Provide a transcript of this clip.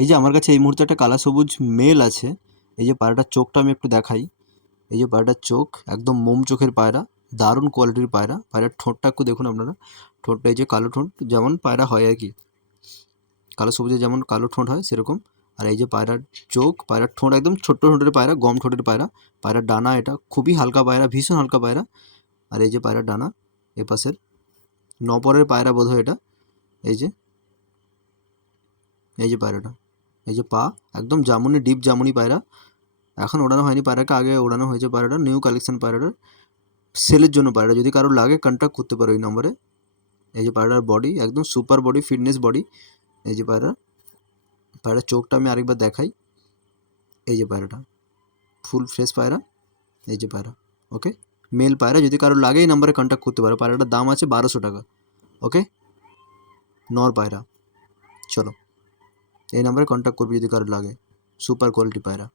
এই যে আমার কাছে এই মুহূর্তে একটা কালা সবুজ মেল আছে। এই যে পায়রাটার চোখটা আমি একটু দেখাই। এই যে পায়রাটার চোখ একদম মোম চোখের পায়রা, দারুণ কোয়ালিটির পায়রা। পায়রার ঠোঁটটা একটু দেখুন আপনারা, ঠোঁটটা এই যে কালো ঠোঁট, যেমন পায়রা হয় আর কি, কালো সবুজে যেমন কালো ঠোঁট হয় সেরকম। আর এই যে পায়রার চোখ, পায়রার ঠোঁট একদম ছোট্ট ঠোঁটের পায়রা, গম ঠোঁটের পায়রা। পায়রার ডানা এটা খুবই হালকা পায়রা, ভীষণ হালকা পায়রা। আর এই যে পায়রার ডানা এপাশের, নপরের পায়রা বোধহয় এটা। এই যে পায়রাটা, এই যে পা একদম জামুনি, ডিপ জামুনি পায়রা। এখন ওড়ানো হয়নি পায়রাকে, আগে ওড়ানো হয়েছে পায়রাটা, নিউ কালেকশন পায়রাটার। সেলের জন্য পায়রা, যদি কারোর লাগে কন্ট্যাক্ট করতে পারো এই নম্বরে। এই যে পায়রার বডি একদম সুপার বডি, ফিটনেস বডি। এই যে পায়রার চোখটা আমি আরেকবার দেখাই। এই যে পায়রাটা ফুল ফ্রেশ পায়রা। এই যে পায়রা, ওকে, মেল পায়রা। যদি কারোর লাগে এই নাম্বারে কন্ট্যাক্ট করতে পারো। পায়রাটার দাম আছে 1200 টাকা। ওকে, নর পায়রা। চলো, এই নাম্বারে কন্ট্যাক্ট করবি যদি কারোর লাগে। সুপার কোয়ালিটি পায়রা।